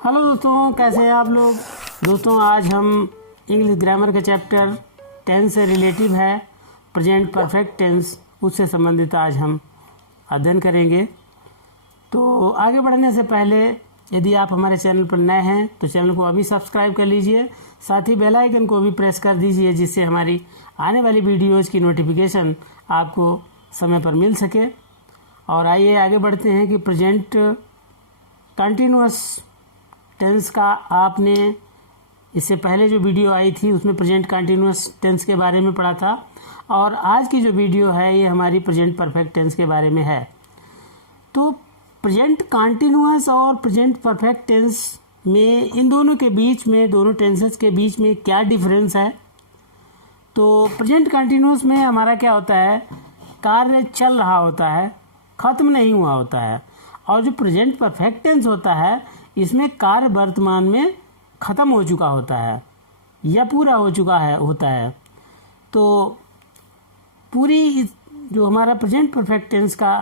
Hello दोस्तों, कैसे हैं आप लोग। दोस्तों आज हम इंग्लिश ग्रामर का चैप्टर टेंस से रिलेटिव है प्रेजेंट परफेक्ट टेंस, उससे संबंधित आज हम अध्ययन करेंगे। तो आगे बढ़ने से पहले यदि आप हमारे चैनल पर नए हैं तो चैनल को अभी सब्सक्राइब कर लीजिए, साथ ही बेल आइकन को भी प्रेस कर दीजिए जिससे हमारी आने वाली वीडियोज़ की नोटिफिकेशन आपको समय पर मिल सके। और आइए आगे बढ़ते हैं कि प्रेजेंट कंटिन्यूअस टेंस का आपने इससे पहले जो वीडियो आई थी उसमें प्रेजेंट कंटिन्यूअस टेंस के बारे में पढ़ा था, और आज की जो वीडियो है ये हमारी प्रेजेंट परफेक्ट टेंस के बारे में है। तो प्रेजेंट कंटिन्यूअस और प्रेजेंट परफेक्ट टेंस में इन दोनों के बीच में, दोनों टेंसेस के बीच में क्या डिफरेंस है। तो प्रेजेंट कंटिन्यूअस में हमारा क्या होता है, कार्य चल रहा होता है, ख़त्म नहीं हुआ होता है। और जो प्रेजेंट परफेक्ट टेंस होता है इसमें कार्य वर्तमान में ख़त्म हो चुका होता है या पूरा हो चुका है होता है। तो पूरी जो हमारा प्रेजेंट परफेक्ट टेंस का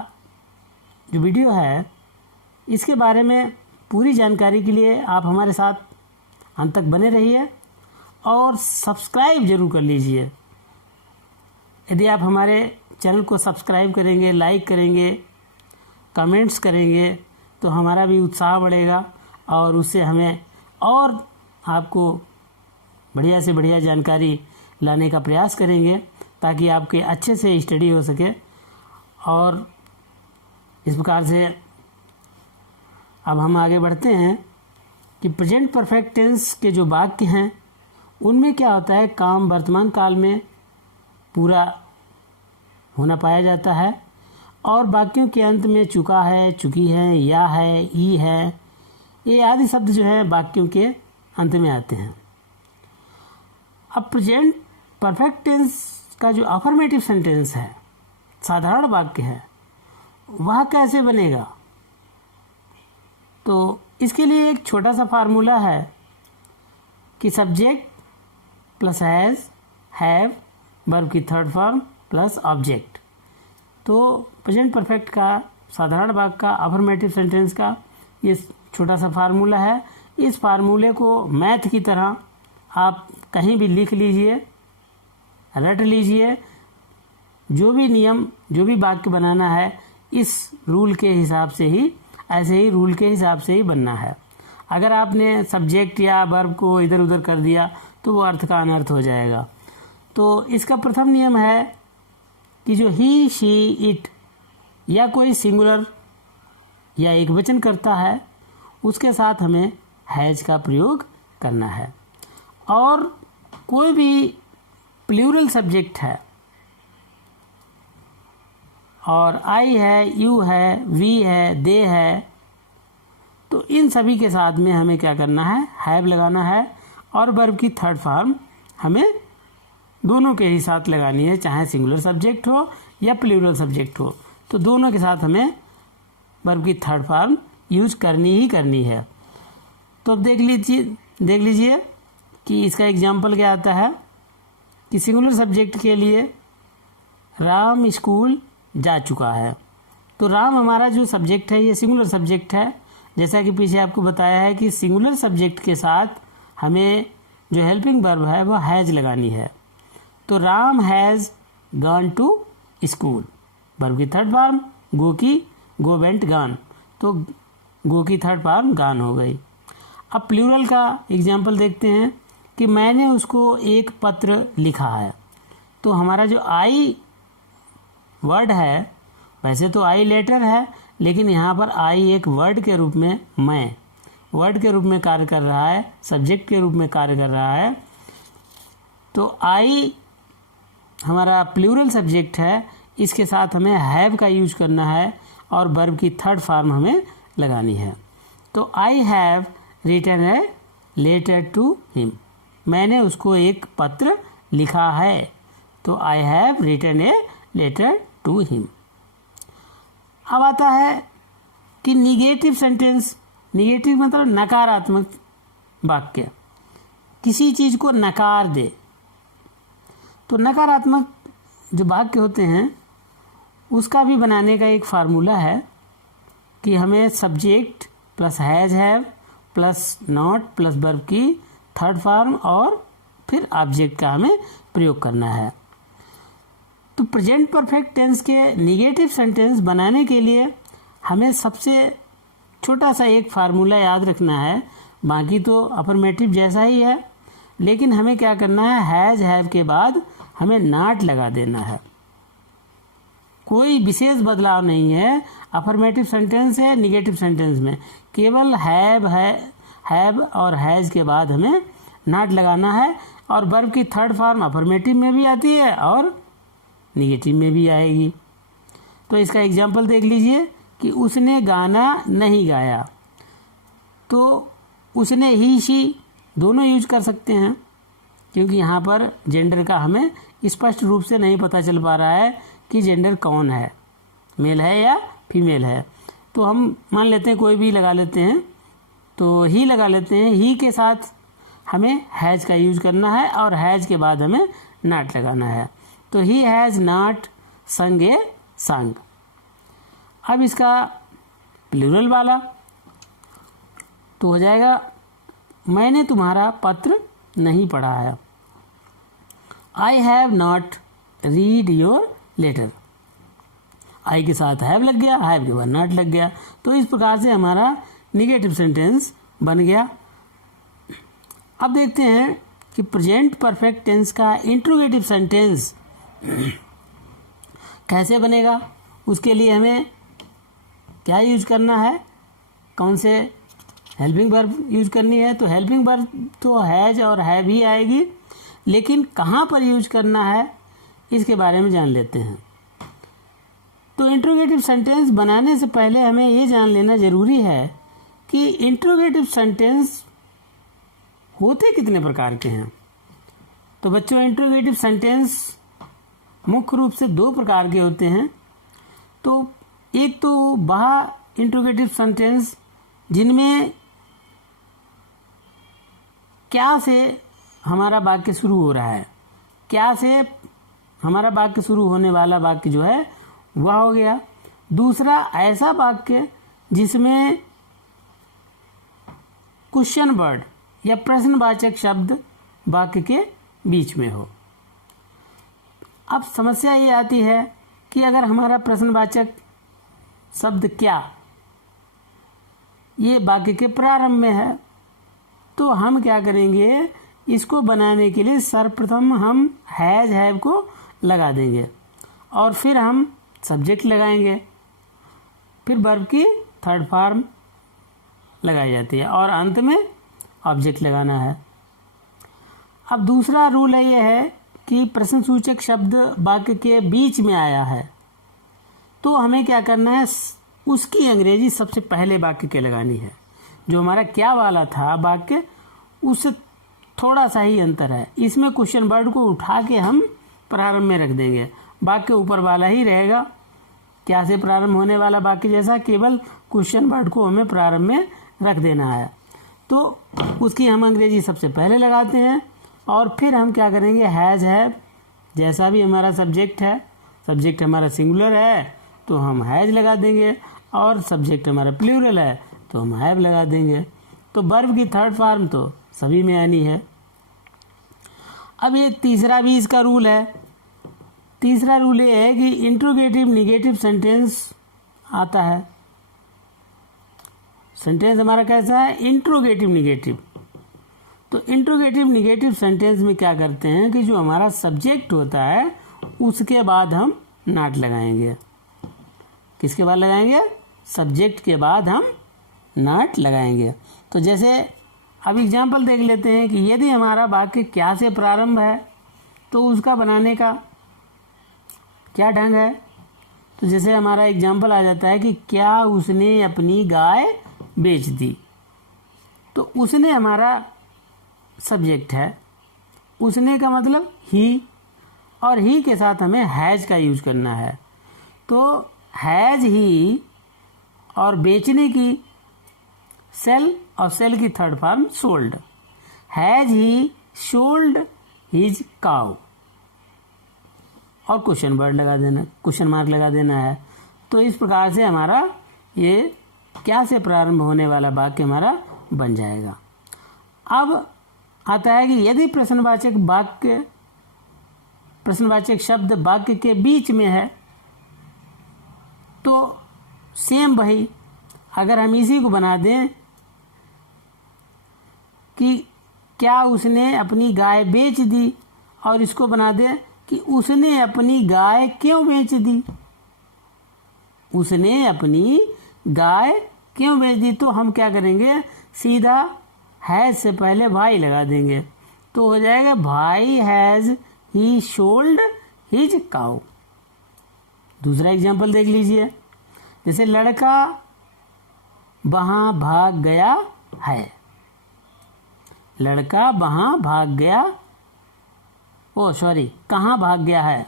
जो वीडियो है इसके बारे में पूरी जानकारी के लिए आप हमारे साथ अंत तक बने रहिए और सब्सक्राइब ज़रूर कर लीजिए। यदि आप हमारे चैनल को सब्सक्राइब करेंगे, लाइक करेंगे, कमेंट्स करेंगे तो हमारा भी उत्साह बढ़ेगा और उससे हमें और आपको बढ़िया से बढ़िया जानकारी लाने का प्रयास करेंगे ताकि आपके अच्छे से स्टडी हो सके। और इस प्रकार से अब हम आगे बढ़ते हैं कि प्रेजेंट परफेक्ट टेंस के जो वाक्य हैं उनमें क्या होता है, काम वर्तमान काल में पूरा होना पाया जाता है और वाक्यों के अंत में चुका है, चुकी है, या है, ई है, ये आदि शब्द जो है वाक्यों के अंत में आते हैं। अब प्रेजेंट परफेक्ट टेंस का जो अफर्मेटिव सेंटेंस है, साधारण वाक्य है, वह कैसे बनेगा। तो इसके लिए एक छोटा सा फार्मूला है कि subject plus has, have, verb की थर्ड फॉर्म प्लस ऑब्जेक्ट। तो प्रेजेंट परफेक्ट का साधारण वाक्य का अफर्मेटिव सेंटेंस का ये छोटा सा फार्मूला है। इस फार्मूले को मैथ की तरह आप कहीं भी लिख लीजिए, रट लीजिए। जो भी नियम, जो भी वाक्य बनाना है इस रूल के हिसाब से ही, ऐसे ही रूल के हिसाब से ही बनना है। अगर आपने सब्जेक्ट या वर्ब को इधर उधर कर दिया तो वो अर्थ का अनर्थ हो जाएगा। तो इसका प्रथम नियम है कि जो ही, शी, इट या कोई सिंगुलर या एक वचन करता है उसके साथ हमें हैज का प्रयोग करना है। और कोई भी प्लूरल सब्जेक्ट है और आई है, यू है, वी है, दे है, तो इन सभी के साथ में हमें क्या करना है, हैव लगाना है। और वर्ब की थर्ड फॉर्म हमें दोनों के ही साथ लगानी है, चाहे सिंगुलर सब्जेक्ट हो या प्लूरल सब्जेक्ट हो, तो दोनों के साथ हमें वर्ब की थर्ड फॉर्म यूज करनी ही करनी है। तो अब देख लीजिए कि इसका एग्जाम्पल क्या आता है कि सिंगुलर सब्जेक्ट के लिए राम स्कूल जा चुका है। तो राम हमारा जो सब्जेक्ट है ये सिंगुलर सब्जेक्ट है। जैसा कि पीछे आपको बताया है कि सिंगुलर सब्जेक्ट के साथ हमें जो हेल्पिंग वर्ब है वो हैज लगानी है। तो Ram has gone to school, verb की थर्ड फॉर्म गो की, गो वेंट गॉन, तो गो की थर्ड फॉर्म गॉन हो गई। अब प्लूरल का एग्जाम्पल देखते हैं कि मैंने उसको एक पत्र लिखा है। तो हमारा जो आई वर्ड है, वैसे तो आई लेटर है लेकिन यहाँ पर आई एक वर्ड के रूप में, मैं वर्ड के रूप में कार्य कर रहा है, सब्जेक्ट के रूप में कार्य कर रहा है। तो आई हमारा प्लूरल सब्जेक्ट है, इसके साथ हमें हैव का यूज करना है और वर्ब की थर्ड फॉर्म हमें लगानी है। तो I have written a letter to him, मैंने उसको एक पत्र लिखा है। तो I have written a letter to him. अब आता है कि निगेटिव सेंटेंस, निगेटिव मतलब नकारात्मक वाक्य, किसी चीज़ को नकार दे। तो नकारात्मक जो वाक्य होते हैं उसका भी बनाने का एक फार्मूला है कि हमें subject plus has, have plus not plus verb की थर्ड फॉर्म और फिर ऑब्जेक्ट का हमें प्रयोग करना है। तो प्रेजेंट परफेक्ट टेंस के निगेटिव सेंटेंस बनाने के लिए हमें सबसे छोटा सा एक फार्मूला याद रखना है, बाकी तो अफर्मेटिव जैसा ही है, लेकिन हमें क्या करना है, हैज हैव के बाद हमें नॉट लगा देना है। कोई विशेष बदलाव नहीं है अफर्मेटिव सेंटेंस है निगेटिव सेंटेंस में, केवल हैव और हैज के बाद हमें नॉट लगाना है। और वर्ब की थर्ड फॉर्म अफर्मेटिव में भी आती है और निगेटिव में भी आएगी। तो इसका एग्जाम्पल देख लीजिए कि उसने गाना नहीं गाया, तो उसने ही शी दोनों यूज कर सकते हैं, क्योंकि यहाँ पर जेंडर का हमें स्पष्ट रूप से नहीं पता चल पा रहा है कि जेंडर कौन है, मेल है या फीमेल है। तो हम मान लेते हैं कोई भी लगा लेते हैं, तो ही लगा लेते हैं। ही के साथ हमें हैज का यूज करना है और हैज के बाद हमें नॉट लगाना है। तो ही हैज नॉट संग ए सॉन्ग। अब इसका प्लूरल वाला तो हो जाएगा, मैंने तुम्हारा पत्र नहीं पढ़ा है। I have not read your letter. I के साथ हैव लग गया, हैव के बाद नॉट लग गया। तो इस प्रकार से हमारा निगेटिव सेंटेंस बन गया। अब देखते हैं कि प्रेजेंट परफेक्ट टेंस का इंट्रोगेटिव सेंटेंस कैसे बनेगा। उसके लिए हमें क्या यूज करना है, कौन से हेल्पिंग वर्ब यूज करनी है। तो हेल्पिंग वर्ब तो हैज और हैव ही आएगी, लेकिन कहाँ पर यूज करना है इसके बारे में जान लेते हैं। तो इंट्रोगेटिव सेंटेंस बनाने से पहले हमें ये जान लेना ज़रूरी है कि इंट्रोगेटिव सेंटेंस होते कितने प्रकार के हैं। तो बच्चों, इंट्रोगेटिव सेंटेंस मुख्य रूप से दो प्रकार के होते हैं। तो एक तो वह इंट्रोगेटिव सेंटेंस जिनमें क्या से हमारा वाक्य शुरू हो रहा है, क्या से हमारा वाक्य शुरू होने वाला वाक्य जो है वह हो गया। दूसरा ऐसा वाक्य जिसमें क्वेश्चन वर्ड या प्रश्नवाचक शब्द वाक्य के बीच में हो। अब समस्या ये आती है कि अगर हमारा प्रश्नवाचक शब्द क्या ये वाक्य के प्रारंभ में है, तो हम क्या करेंगे, इसको बनाने के लिए सर्वप्रथम हम हैज हैव को लगा देंगे और फिर हम सब्जेक्ट लगाएंगे, फिर वर्ब की थर्ड फॉर्म लगाई जाती है और अंत में ऑब्जेक्ट लगाना है। अब दूसरा रूल है ये है कि प्रश्नसूचक शब्द वाक्य के बीच में आया है, तो हमें क्या करना है, उसकी अंग्रेजी सबसे पहले वाक्य के लगानी है। जो हमारा क्या वाला था वाक्य, उससे थोड़ा सा ही अंतर है। इसमें क्वेश्चन वर्ड को उठा के हम प्रारंभ में रख देंगे, वाक्य ऊपर वाला ही रहेगा। क्या से प्रारंभ होने वाला वाक्य जैसा, केवल क्वेश्चन वर्ड को हमें प्रारंभ में रख देना है। तो उसकी हम अंग्रेजी सबसे पहले लगाते हैं और फिर हम क्या करेंगे, हैज हैव, जैसा भी हमारा सब्जेक्ट है, सब्जेक्ट हमारा सिंगुलर है तो हम हैज लगा देंगे, और सब्जेक्ट हमारा प्लूरल है तो हम हैव लगा देंगे। तो वर्ब की थर्ड फॉर्म तो सभी में आनी है। अब ये तीसरा भी इसका रूल है। तीसरा रूल ये है कि इंट्रोगेटिव निगेटिव सेंटेंस आता है। सेंटेंस हमारा कैसा है, इंट्रोगेटिव निगेटिव। तो इंट्रोगेटिव निगेटिव सेंटेंस में क्या करते हैं कि जो हमारा सब्जेक्ट होता है उसके बाद हम नॉट लगाएंगे। किसके बाद लगाएंगे, सब्जेक्ट के बाद हम नॉट लगाएंगे। तो जैसे अब एग्जाम्पल देख लेते हैं कि यदि हमारा वाक्य क्या से प्रारंभ है तो उसका बनाने का क्या ढंग है। तो जैसे हमारा एग्जाम्पल आ जाता है कि क्या उसने अपनी गाय बेच दी, तो उसने हमारा सब्जेक्ट है, उसने का मतलब ही, और ही के साथ हमें हैज का यूज करना है। तो हैज ही और बेचने की सेल, और सेल की third form sold. Has he sold his cow, और क्वेश्चन वर्ड लगा देना, क्वेश्चन मार्क लगा देना है। तो इस प्रकार से हमारा ये क्या से प्रारंभ होने वाला वाक्य हमारा बन जाएगा। अब आता है कि यदि प्रश्नवाचक शब्द वाक्य के बीच में है तो सेम वही, अगर हम इसी को बना दें कि क्या उसने अपनी गाय बेच दी, और इसको बना दें कि उसने अपनी गाय क्यों बेच दी, उसने अपनी गाय क्यों बेच दी, तो हम क्या करेंगे, सीधा हैज से पहले वाई लगा देंगे, तो हो जाएगा why has he sold his cow. दूसरा एग्जाम्पल देख लीजिए, जैसे लड़का वहां भाग गया है, लड़का वहां भाग गया, कहाँ भाग गया है,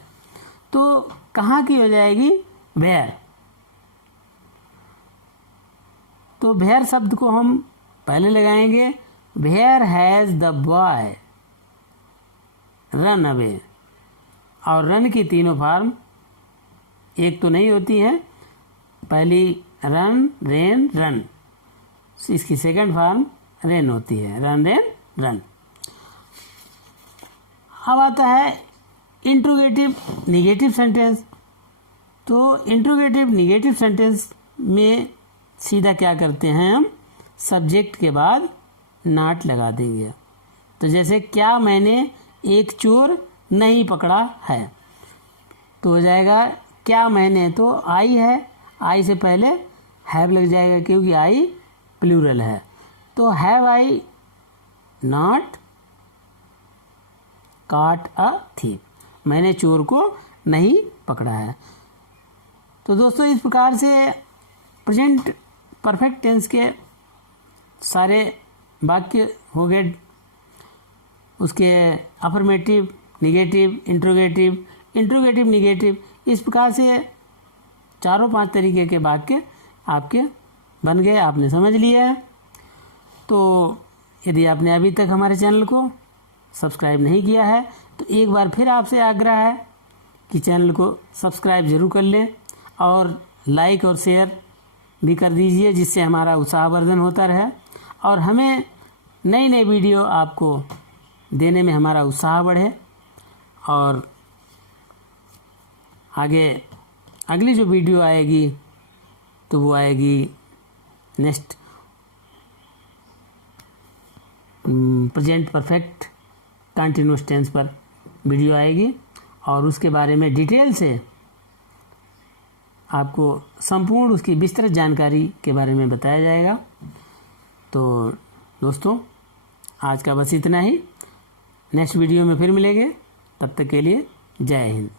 तो कहाँ की हो जाएगी वेयर। तो वेयर शब्द को हम पहले लगाएंगे, where has the boy run away, और रन की तीनों फॉर्म एक तो नहीं होती है, पहली रन रेन रन, इसकी सेकंड फॉर्म रेन होती है, रन रेन रन। अब आता है इंट्रोगेटिव निगेटिव सेंटेंस। तो इंट्रोगेटिव निगेटिव सेंटेंस में सीधा क्या करते हैं हम, सब्जेक्ट के बाद नॉट लगा देंगे। तो जैसे क्या मैंने एक चोर नहीं पकड़ा है, तो हो जाएगा क्या मैंने, तो आई है, आई से पहले हैव लग जाएगा क्योंकि आई प्लूरल है, तो हैव आई नॉट काट अ थीफ, मैंने चोर को नहीं पकड़ा है। तो दोस्तों इस प्रकार से प्रेजेंट परफेक्ट टेंस के सारे वाक्य हो गए, उसके अफर्मेटिव, निगेटिव, इंट्रोगेटिव, निगेटिव, इस प्रकार से 4-5 तरीके के वाक्य आपके बन गए, आपने समझ लिया है। तो यदि आपने अभी तक हमारे चैनल को सब्सक्राइब नहीं किया है तो एक बार फिर आपसे आग्रह है कि चैनल को सब्सक्राइब जरूर कर लें और लाइक और शेयर भी कर दीजिए, जिससे हमारा उत्साहवर्धन होता रहे और हमें नई नई वीडियो आपको देने में हमारा उत्साह बढ़े। और आगे अगली जो वीडियो आएगी तो वो आएगी next present perfect continuous tense पर वीडियो आएगी, और उसके बारे में डिटेल से आपको संपूर्ण उसकी विस्तृत जानकारी के बारे में बताया जाएगा। तो दोस्तों आज का बस इतना ही, नेक्स्ट वीडियो में फिर मिलेंगे, तब तक के लिए जय हिंद।